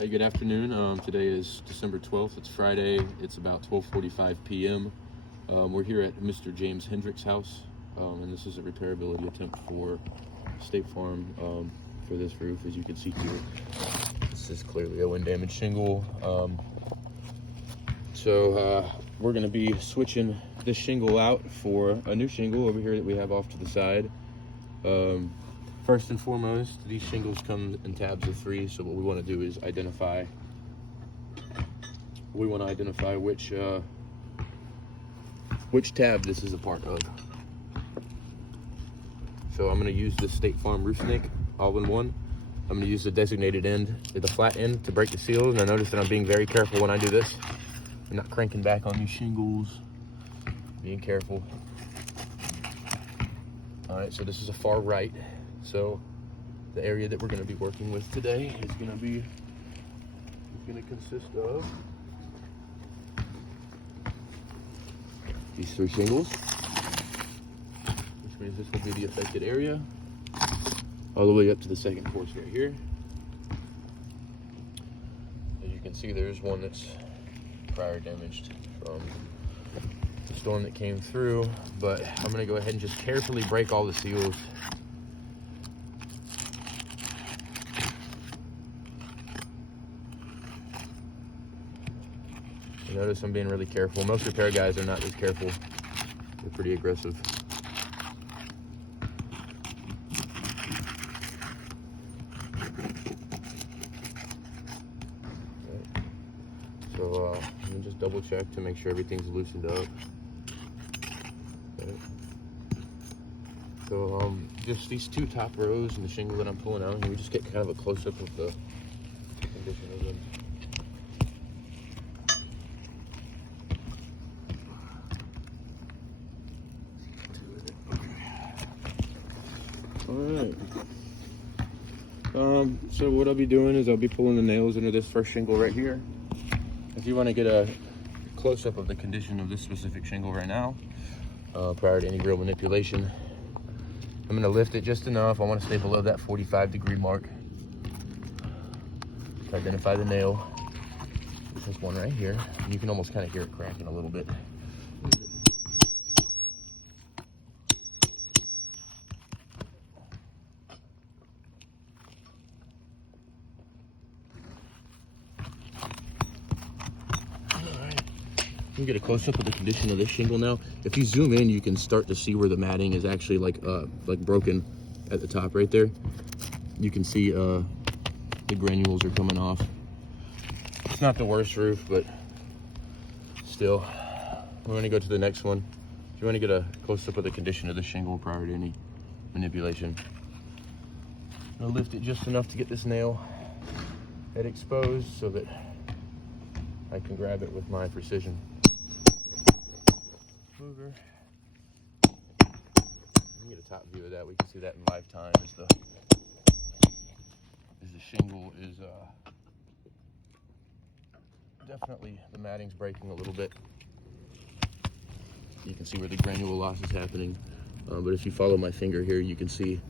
Hey, good afternoon. Today is December 12th. It's Friday. It's about 12:45 p.m. We're here at Mr. James Hendrix' house, and this is a repairability attempt for State Farm for this roof. As you can see here, this is clearly a wind damaged shingle. So we're going to be switching this shingle out for a new shingle over here that we have off to the side. First and foremost, these shingles come in tabs of 3, so what we want to do is identify which tab this is a part of. So I'm going to use this State Farm roof snake all-in-one. I'm going to use the designated end, the flat end, to break the seals, and I notice that I'm being very careful when I do this. I'm not cranking back on these shingles, being careful. All right, so this is a far right. So the area that we're going to be working with today is going to consist of these 3 shingles, which means this will be the affected area, all the way up to the second course right here. As you can see, there's one that's prior damaged from the storm that came through, but I'm going to go ahead and just carefully break all the seals. You notice I'm being really careful. Most repair guys are not as careful. They're pretty aggressive. Okay. So let me just double check to make sure everything's loosened up. Okay. So just these 2 top rows and the shingle that I'm pulling out, and we just get kind of a close-up of the condition of them. Alright, so what I'll be doing is I'll be pulling the nails into this first shingle right here. If you want to get a close-up of the condition of this specific shingle right now, prior to any real manipulation, I'm going to lift it just enough. I want to stay below that 45-degree mark to identify the nail. There's one right here. You can almost kind of hear it cracking a little bit. You can get a close-up of the condition of this shingle now. If you zoom in, you can start to see where the matting is actually like broken at the top right there. You can see the granules are coming off. It's not the worst roof, but still. We're going to go to the next one. If you want to get a close-up of the condition of the shingle prior to any manipulation, I'll lift it just enough to get this nail head exposed so that I can grab it with my precision mover. Get a top view of that. We can see that in live time as the shingle is definitely, the matting's breaking a little bit. You can see where the granule loss is happening, but if you follow my finger here, you can see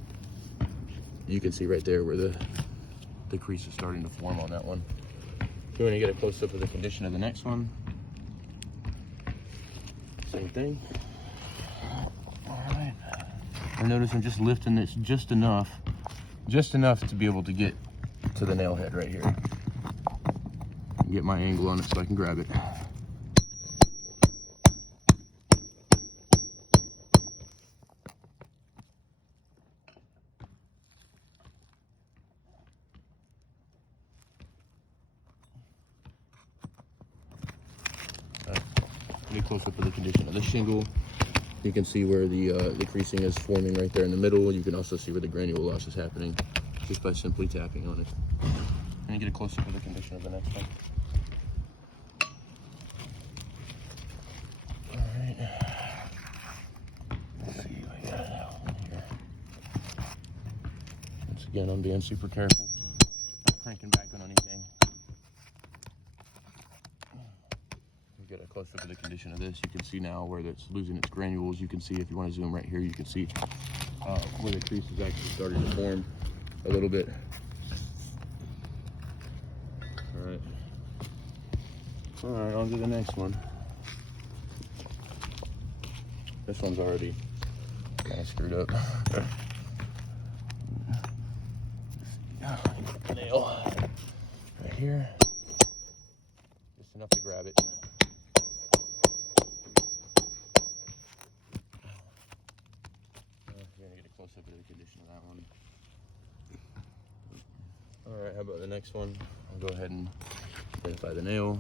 right there where the crease is starting to form on that one. If you want to get a close-up of the condition of the next one, same thing. All right. I notice I'm just lifting this just enough to be able to get to the nail head right here. Get my angle on it so I can grab it. Get a close up of the condition of the shingle. You can see where the creasing is forming right there in the middle. You can also see where the granule loss is happening just by simply tapping on it. And you get a close up of the condition of the next one. All right. Let's see what we got now here. Once again, I'm being super careful, not cranking back on anything. Get a close-up of the condition of this. You can see now where it's losing its granules. You can see, if you want to zoom right here, you can see where the crease is actually starting to form a little bit. All right, on to the next one. This one's already kind of screwed up. Nail right here, just enough to grab it. We're gonna get a close up of the condition of that one. All right, how about the next one? I'll go ahead and identify the nail.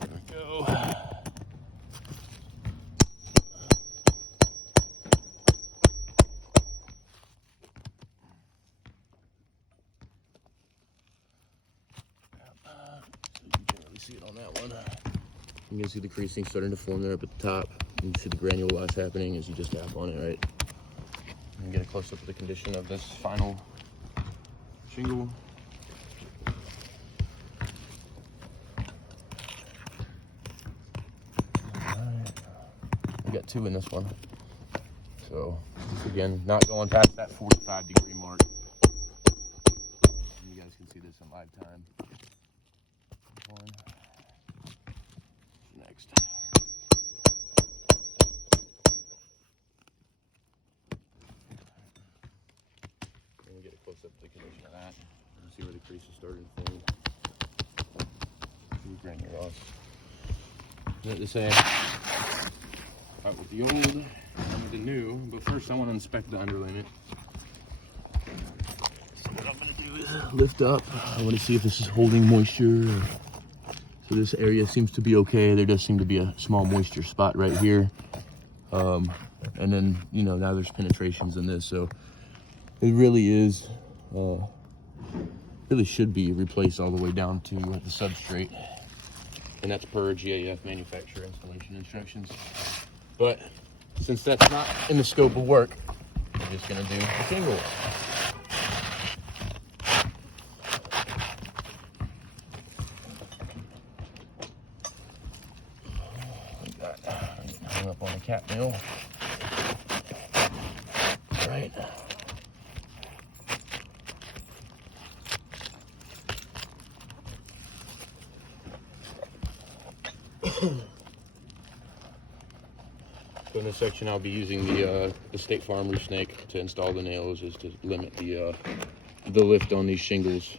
There we go. See it on that one. You can see the creasing starting to form there up at the top. You can see the granule loss happening as you just tap on it, right? And get a close up of the condition of this final shingle. Alright. We got 2 in this one. So, again, not going past that 45-degree mark. You guys can see this in live time. One. Next. And we get a close up of the condition of that. You see where the crease is starting to form. See granule loss. Isn't it the same? Out with the old and with the new. But first I want to inspect the underlayment. So what I'm going to do is lift up. I want to see if this is holding moisture. So this area seems to be okay. There does seem to be a small moisture spot right here. And then, you know, now there's penetrations in this. So it really is, really should be replaced all the way down to the substrate. And that's per GAF manufacturer installation instructions. But since that's not in the scope of work, I'm just gonna do a shingle. Hung up on the cap nail. Right. So in this section, I'll be using the State Farm roof snake to install the nails, is to limit the lift on these shingles.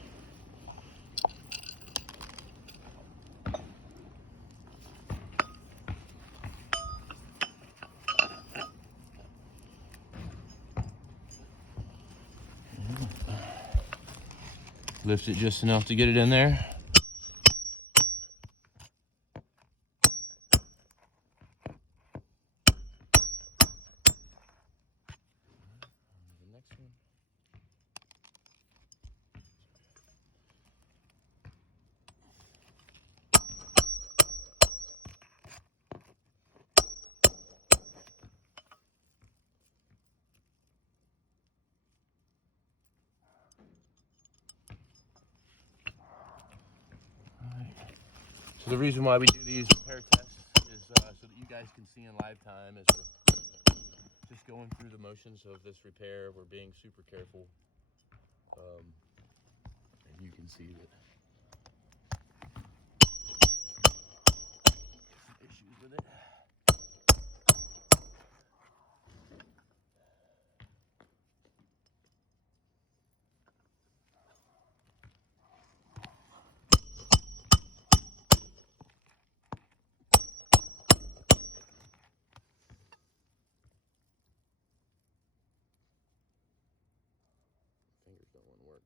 Lift it just enough to get it in there. So the reason why we do these repair tests is so that you guys can see in live time as we're just going through the motions of this repair. We're being super careful. And you can see that there's some issues with it. Fingers don't want to work.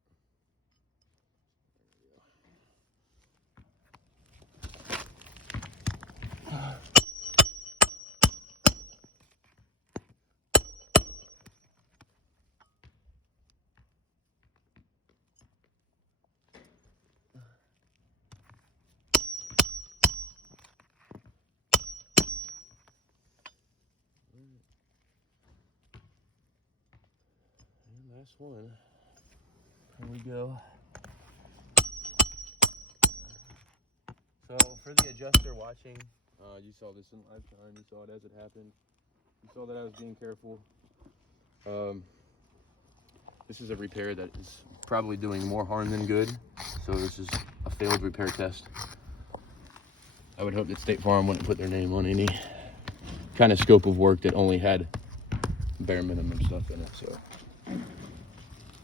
And last one. Here we go. So for the adjuster watching, you saw this in live time. You saw it as it happened. You saw that I was being careful. This is a repair that is probably doing more harm than good. So this is a failed repair test. I would hope that State Farm wouldn't put their name on any kind of scope of work that only had bare minimum stuff in it. So